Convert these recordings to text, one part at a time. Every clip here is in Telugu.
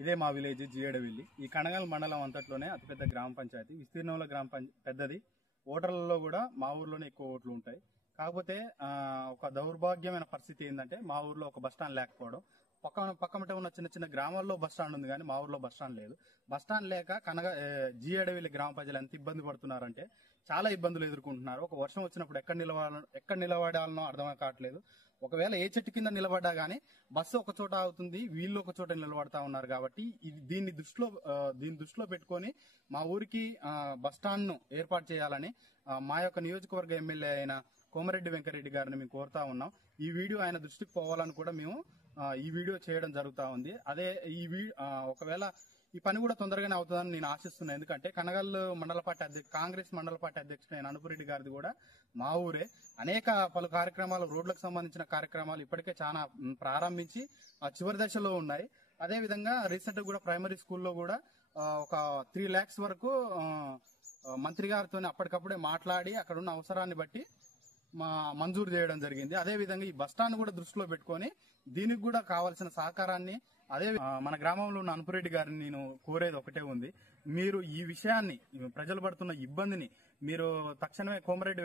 ఇదే మా విలేజ్ జియేడవిల్లి. ఈ కనగల్ మండలం అంతట్లోనే అతిపెద్ద గ్రామ పంచాయతీ. విస్తీర్ణంలో పెద్దది. ఓటర్లలో కూడా మా ఊర్లోనే ఎక్కువ ఓట్లు ఉంటాయి. కాకపోతే ఒక దౌర్భాగ్యమైన పరిస్థితి ఏంటంటే మా ఊర్లో ఒక బస్టాండ్ లేకపోవడం. పక్కమట ఉన్న చిన్న చిన్న గ్రామాల్లో బస్టాండ్ ఉంది కానీ మా ఊర్లో బస్టాండ్ లేదు. బస్టాండ్ లేక జియేడవిల్లి గ్రామ ప్రజలు ఎంత ఇబ్బంది పడుతున్నారంటే చాలా ఇబ్బందులు ఎదుర్కొంటున్నారు. ఒక వర్షం వచ్చినప్పుడు ఎక్కడ నిలబడాలనో అర్థం కావట్లేదు. ఒకవేళ ఏ చెట్టు కింద నిలబడ్డా గానీ బస్సు ఒక చోట అవుతుంది, వీళ్ళు ఒక చోట నిలబడతా ఉన్నారు. కాబట్టి దీన్ని దృష్టిలో పెట్టుకొని మా ఊరికి బస్టాండ్ ను ఏర్పాటు చేయాలని మా యొక్క నియోజకవర్గ ఎమ్మెల్యే అయిన కోమరెడ్డి వెంకరెడ్డి గారిని మేము కోరుతా ఉన్నాం. ఈ వీడియో ఆయన దృష్టికి పోవాలని కూడా మేము ఈ వీడియో చేయడం జరుగుతా ఉంది. అదే ఒకవేళ ఈ పని కూడా తొందరగానే అవుతుందని నేను ఆశిస్తున్నాను. ఎందుకంటే కనగల్ కాంగ్రెస్ మండల పార్టీ అధ్యక్షుడు అయిన అనుపురెడ్డి గారిది కూడా మా ఊరే. అనేక పలు కార్యక్రమాలు, రోడ్లకు సంబంధించిన కార్యక్రమాలు ఇప్పటికే చాలా ప్రారంభించి చివరి దశలో ఉన్నాయి. అదే విధంగా రీసెంట్ గా కూడా ప్రైమరీ స్కూల్లో కూడా ఒక 3 lakhs వరకు మంత్రి గారితో అప్పటికప్పుడే మాట్లాడి అక్కడ ఉన్న అవసరాన్ని బట్టి మంజూరు చేయడం జరిగింది. అదే విధంగా ఈ బస్టాండ్ కూడా దృష్టిలో పెట్టుకొని దీనికి కూడా కావాల్సిన సహకారాన్ని మన గ్రామంలో ఉన్న అనుపురెడ్డి గారిని నేను కోరేది ఒకటే ఉంది. మీరు ఈ విషయాన్ని, ప్రజలు పడుతున్న ఇబ్బందిని మీరు తక్షణమే కోమరెడ్డి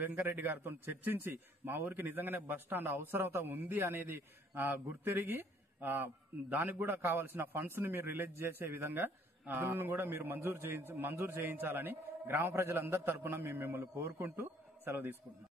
వెంకరెడ్డి గారితో చర్చించి మా ఊరికి నిజంగానే బస్టాండ్ అవసరత ఉంది అనేది గుర్తిరిగి దానికి కూడా కావాల్సిన ఫండ్స్ ని మీరు రిలీజ్ చేసే విధంగా కూడా మీరు మంజూరు చేయించాలని గ్రామ ప్రజలందరి తరఫున మేము మిమ్మల్ని కోరుకుంటూ సెలవు తీసుకుంటున్నాం.